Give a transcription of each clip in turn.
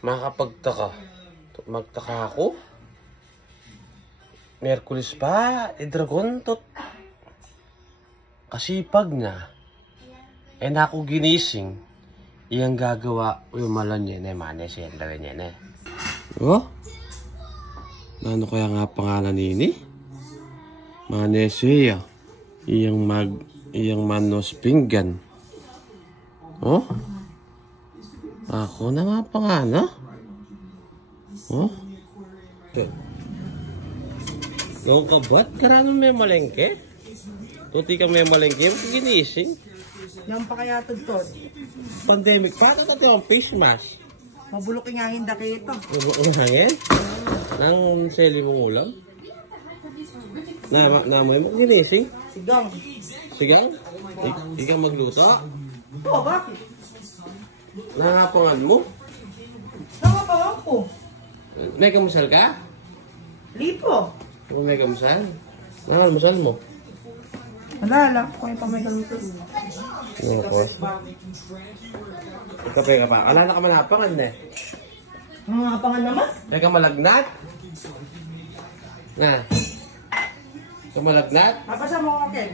Makapagtaka. Magtaka ako. Merkulis pa, dragon tot. Kasipag na. Ako ginising. Iyang gagawa, umalan niya mane siya, lagay niya Oh? Ano kaya nga pangalan nini? Mane siya. Iyang manos pinggan. Oh? Ako na nga pangalan. Oh? Gawang kabat? Karano may malengke? Tuti ka may malengke, ginising. Nang pa kaya tudtod? Pandemic pa, ito yung face mask. Mabulok yung hangin daki ito. Mabulok yung hangin? Nang seli mong ulam? Namoy mo ginising? Sigang. Sigang? Ikaw magluto? Oo, bakit? Nangapangan mo? Nangapangan ko. May kamusal ka? Lipo. Kung may kamusal? Nangalmusal mo? Alala, kung yung pamay kaluto. Opo. Kape ka pa. Alala ka manapangan eh. Nangapangan naman? May kamalagnat? Na? Kamalagnat? Papasa mo ako, Ken.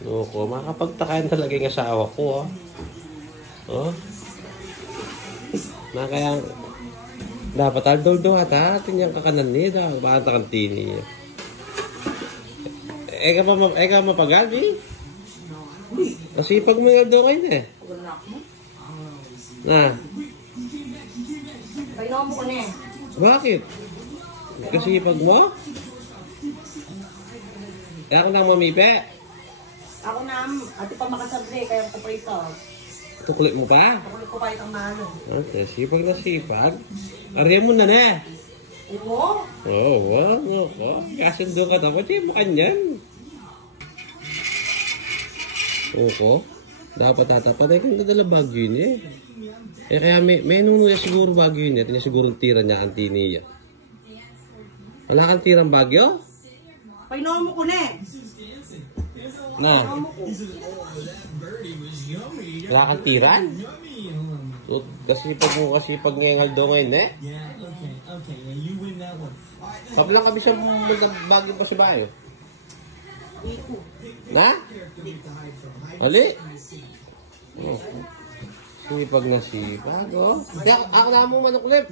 Loko, makapagtakayan talaga yung asawa ko, oh. Oh? Na kaya, dapat aldol-do ata, tinyang kakanan niya, bakit nakantini niya. Eka mapagadi? Kasi pag may aldo kayo na eh. Na? Painom mo ko na eh. Bakit? Kasi pag mo? Kaya ako nang mamipe. Ako na, ati pa makasabi, kaya ko pa ito. Tukulit mo pa? Tukulit ko pa itong mahalo. Okay, sipag na sipag. Ariyan mo na na. Oo. Oh, wow, oh. Kasundo ka dapat eh, mukha niyan. Oo, dapat tatapatay kung dadala bagyo niya eh. Kaya may nunuya siguro bagyo niya, tinya siguro tira niya ang tiniya. Wala kang tirang bagyo? Painom mo ko na eh. Na? Wala kang tiran? So, kasi pag ngayon do ngayon eh. Pablang kami siya bagyo pa si Bayo. Na? Ali? Oh. Sipag na sipag, oh. Ako na mo manuklip.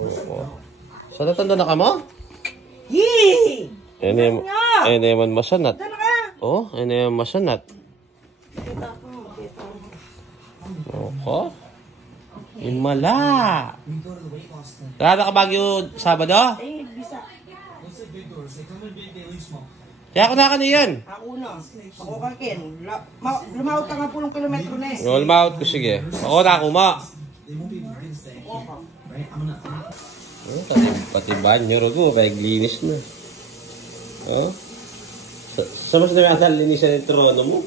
Oo. Sa natanda na ka mo? Yee! Ayun naman masanat. Oh, ayun naman masanat. Oho. Himala. Kaya ka Baguio Sabado? Eh, bisa. Kaya ako na ka na yan. Ako na. Ako ka, Ken. Lumawag ka nga 10 kilometro na eh. Roll out ko, sige. Ako na ako mo. Oh, pati banyo ko, kaya glinis na. Oh. Sa mas naman linisan yung trono mo?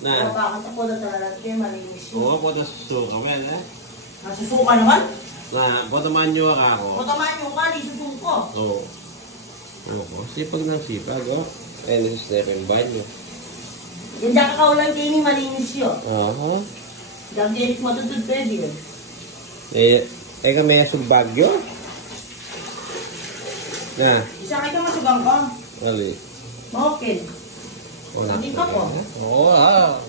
Na? Bakit ako na talaga kayo, malinis yun. Oo, po na susuka mo yan, eh. Nasusuka naman? Na, botaman nyo ako. Botaman yung ka, isusuko. Oo. Oo, sipag ng sipag, oh. Ay, nasa yung banyo. Yung dyan kakaulan kayo ni malinis yun. Oo. Dyan dirit matutod pwede yun. Kami yung bagyo? Na? Isa kayo masugang ka. Ali. Okay. Hindi ka po. Oo,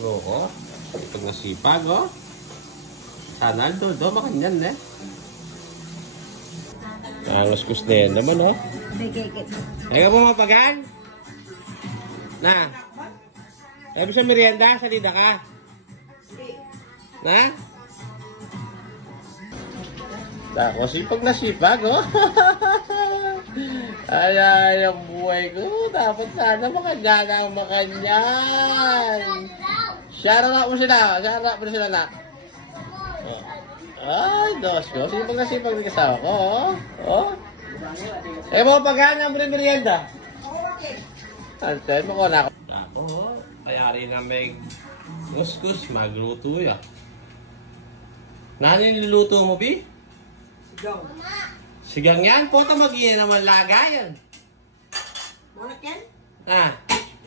oo. Sipag na sipag, oh. Sana do makanyan, eh. Angas na yan naman, oh. Ayaw mo mapagan? Na? Ayaw mo sa merienda? Salida ka? Na? Ako, sipag na sipag, oh. Ay, ang buhay ko. Dapat sana makanyan. Shara mo sila. Shara mo sila, na. Ay, dos ko. Sipag na sipag ng kasawa ko, oh. Oh. Eh, mo pagana ang merienda. Antay mo ko na ako. Ako, kaya rin na may kuskus, magluto yan. Nani niluluto mo, Bi? Sigang. Sigang yan? Puta mag-iyan naman laga yan. Mana, Ken? Ah.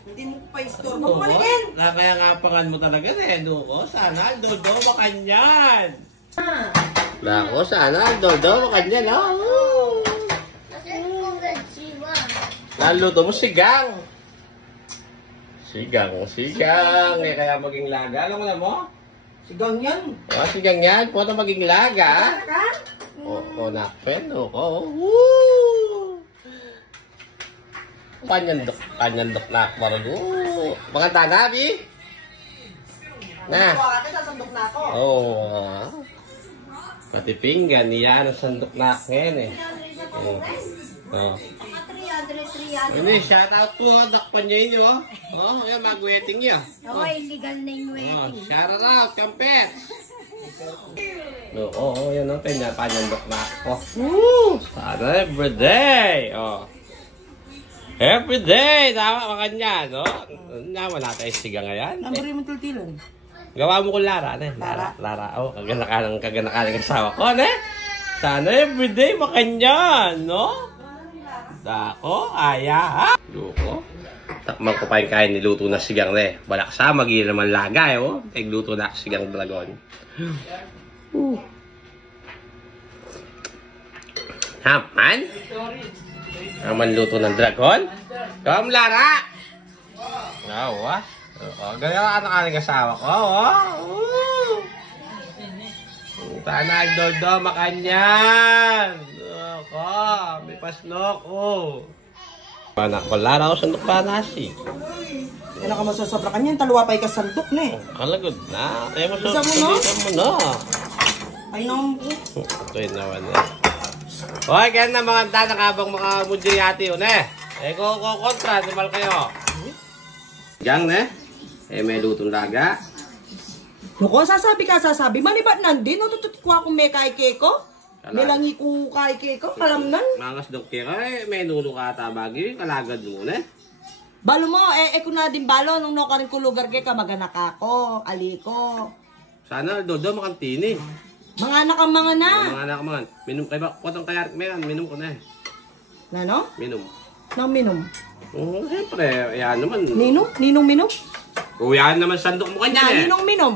Hindi mo pa i-store. Bumalikin! Kaya nga pangan mo talaga eh, Duko. Sana Aldo makanyan. Nako, sana Aldo makanyan. Oh. Naluto mo sigang. Sigang. Eh, kaya maging laga. Alam mo na mo? Sigang yan. Sigang yan. Puto maging laga. Nakpen. Duko. Woo! Kanyandok na akbaro. Mga tanabi. Na. Sasandok na ako. Pati pinggan niya ang sandok na ngayon eh. Ini shout out po dakpan niya inyo. Ayan mag-wedding niya. Illegal na yung wedding. Shout out kampet. Yan ang pinapanyandok na ako. Sana everyday. Everyday, tama ka kanya, no? Naman natin siga ngayon. Namuri mo tiltilan. Gawa mo ko Lara, ne? Lara. Kagana-kanang asawa ko, ne? Sana everyday makanya, no? Dako, aya, ha? Luko. Takman ko pa yung kain niluto na sigang, ne? Balaksa, mag-iil naman laga, oh. Nagluto na sigang dragon. Haman? Haman luto ng dragon? Come, Lara! Ganyan ka na kaling asawa ko, Sana Aldo makanyan! May pasnok, Anak ko, Lara, ako sandok pa nasi. Kaya ka masasabra ka niyan, taluwapay ka sandok na eh. Kalagod na. Kaya Isa mo na? mo na. Ay nang... Ito yun naman eh. Hoy, kaya na mga tanak habang mga mudyayati yun eh. Kontra, namal kayo. Diyan may lutong laga. Nuko, sasabi. Manibat nandin, tututikwa kung may kay ko. May langi ko kay ko, kalamnan. Mangas dokter, may nuno ka tabagi, kalagad mo na. Balo mo, kung na din balo, nung nokarin ko lugar ka, maganak ako, aliko. Sana Dodo makantini. Mga anak ang mga na. Mga anak mga. Minum kayo ba? Potong kaya meron, minum ko na eh. Nano? Minum. Nang minum? Siyempre, yan naman. Ninong minum? Yan naman sandok mo kanya eh. Ninong minum?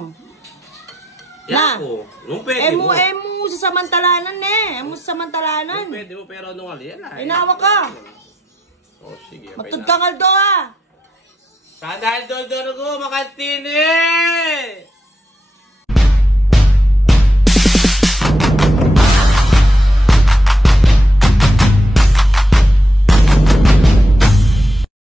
Yan po. Nung pwede mo. Emu sa samantalanan Emu sa samantalanan. Nung pwede mo, pero nung alin ay. Inawa ka. Sige. Magtud kang Aldo ah. Sana Aldo ko makantini!